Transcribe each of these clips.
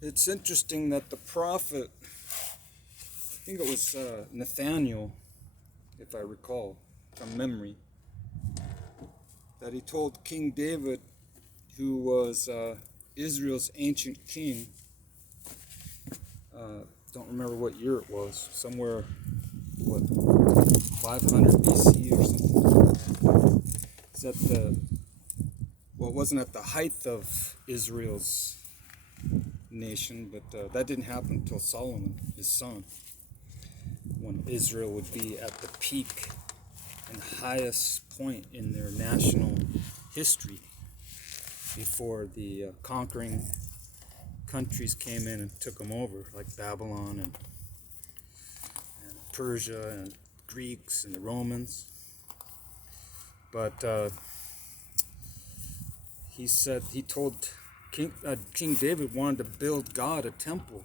It's interesting that the prophet, I think it was Nathaniel, if I recall from memory, that he told King David, who was Israel's ancient king, don't remember what year it was, somewhere, 500 BC or something. It's at it wasn't at the height of Israel's nation, but that didn't happen until Solomon, his son, when Israel would be at the peak and highest point in their national history before the conquering countries came in and took them over, like Babylon and Persia and Greeks and the Romans. But he told King David wanted to build God a temple,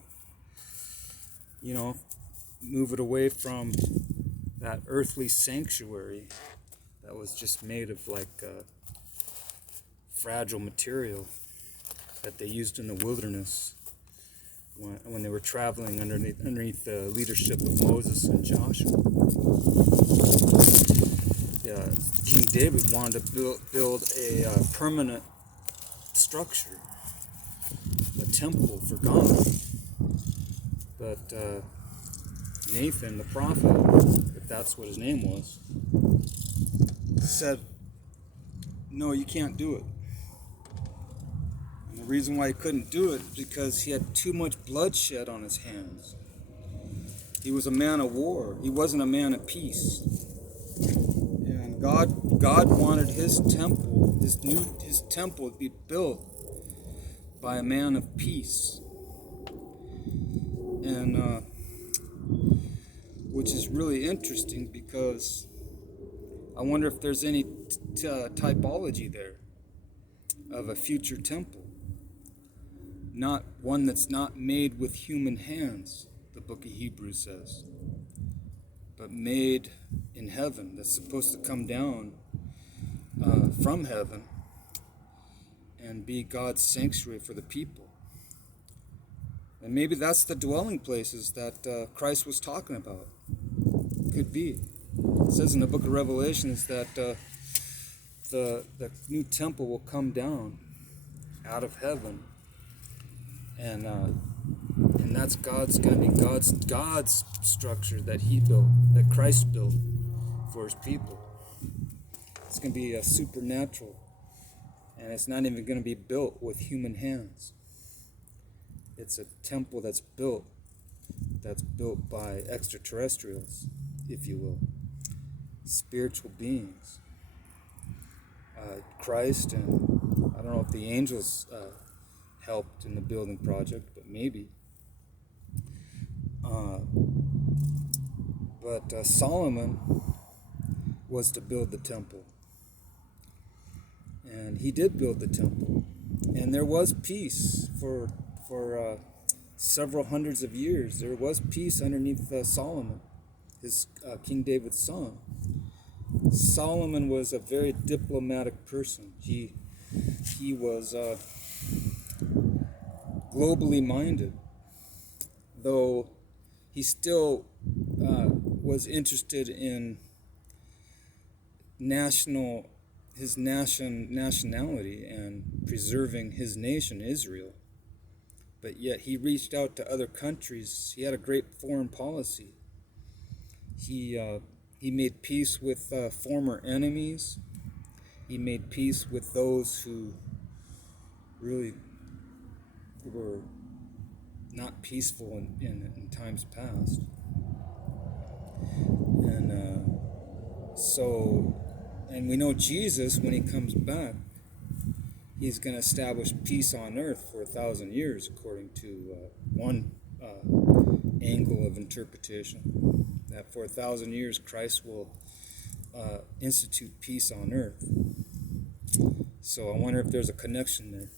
move it away from that earthly sanctuary that was just made of fragile material that they used in the wilderness when they were traveling underneath the leadership of Moses and Joshua. Yeah, King David wanted to build a permanent structure, a temple for God. But Nathan, the prophet, if that's what his name was, said, no, you can't do it. And the reason why he couldn't do it is because he had too much bloodshed on his hands. He was a man of war. He wasn't a man of peace. And God wanted his temple, his temple to be built by a man of peace. And which is really interesting, because I wonder if there's any typology there of a future temple. Not one that's not made with human hands, the book of Hebrews says, but made in heaven, that's supposed to come down from heaven and be God's sanctuary for the people. And maybe that's the dwelling places that Christ was talking about. Could be. It says in the book of Revelations that the new temple will come down out of heaven, and that's going to be God's structure that He built, that Christ built for His people. It's going to be supernatural, and it's not even going to be built with human hands. It's a temple that's built by extraterrestrials, if you will, spiritual beings. Christ, and I don't know if the angels helped in the building project, but maybe. But Solomon was to build the temple, and he did build the temple, and there was peace for several hundreds of years. There was peace underneath Solomon, his King David's son. Solomon was a very diplomatic person. He was globally minded, though he still was interested in nationality and preserving his nation, Israel. But yet he reached out to other countries. He had a great foreign policy. He made peace with former enemies. He made peace with those who really were not peaceful in times past. And we know Jesus, when He comes back, He's going to establish peace on earth for 1,000 years, according to one angle of interpretation. That for 1,000 years, Christ will institute peace on earth. So I wonder if there's a connection there.